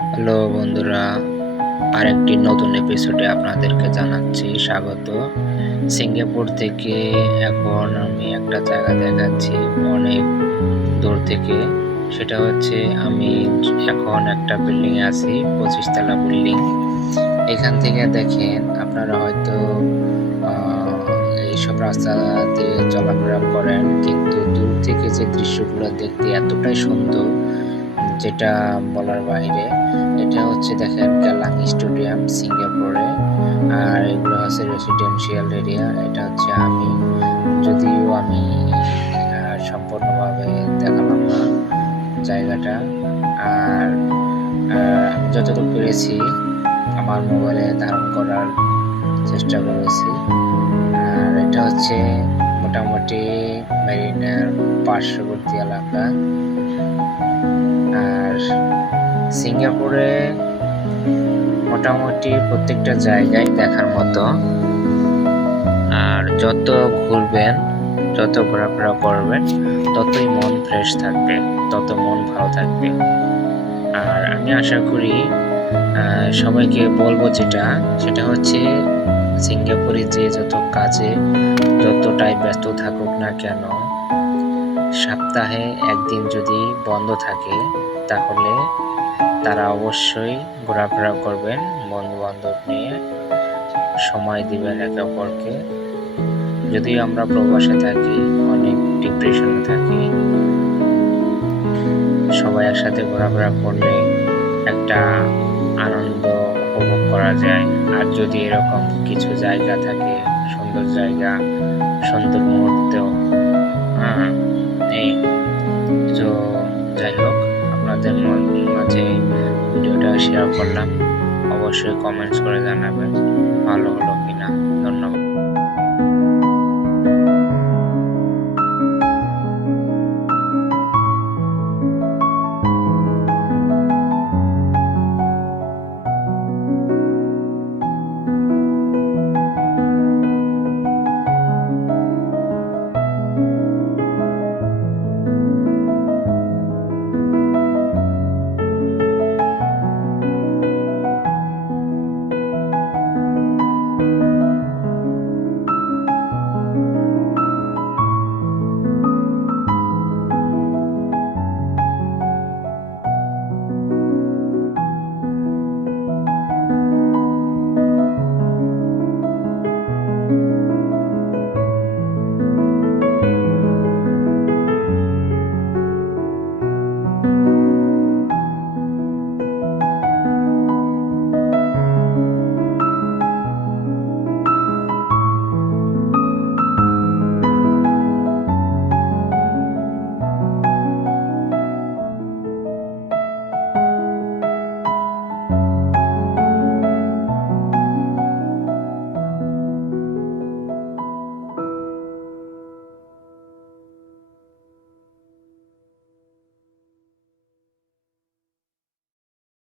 Hello বন্ধুরা, আরেকটি নতুন এপিসোডে আপনাদেরকে জানাচ্ছি স্বাগত। সিঙ্গাপুর থেকে এখন আমি একটা জায়গা দেখাচ্ছি অনেক দূর থেকে। সেটা হচ্ছে আমি এখন একটা বিল্ডিং আছি, পঁচিশতলা বিল্ডিং এখান থেকে দেখেন আপনারা হয়তো এইসব রাস্তা দিয়ে চলাফেরা করেন, কিন্তু দূর থেকে যে দৃশ্যগুলো দেখতে এতটাই সুন্দর যেটা বলার বাইরে, এটা হচ্ছে দেখেন কালাং স্টেডিয়াম সিঙ্গাপুরে, আর এগুলো হচ্ছে রেসিডেন্সিয়াল এরিয়া এটা হচ্ছে আমি। যদিও আমি সম্পূর্ণভাবে দেখালাম না জায়গাটা, আর যতটুকু পেরেছি আমার মোবাইলে ধারণ করার চেষ্টা করেছি। আর এটা হচ্ছে মোটামুটি মেরিনার পার্শ্ববর্তী এলাকা। আর সিঙ্গাপুরে মোটামুটি প্রত্যেকটা জায়গায় দেখার মতো। আর যত ঘুরবেন, যত ঘোরাফেরা করবেন, ততই মন ফ্রেশ থাকবে, তত মন ভালো থাকবে। আর আমি আশা করি সবাইকে বলব যেটা, সেটা হচ্ছে সিঙ্গাপুরে যে যত কাজে যতটাই ব্যস্ত থাকুক না কেন, সপ্তাহে একদিন যদি বন্ধ থাকে, তাহলে তারা অবশ্যই ঘোরাফেরা করবেন বন্ধু বান্ধব নিয়ে সময় দিবেন একে অপরকে। যদিও আমরা প্রবাসে থাকি, অনেক ডিপ্রেশনে থাকি, সবাই একসাথে ঘোরাফেরা করলে একটা আনন্দ উপভোগ করা যায়। আর যদি এরকম কিছু জায়গা থাকে, সুন্দর জায়গা, সুন্দর মুহূর্ত হ্যাঁ এই, তো যাই হোক, আপনাদের মাঝে ভিডিওটা শেয়ার করলাম। অবশ্যই কমেন্টস করে জানাবেন, ভালো হলো কিনা।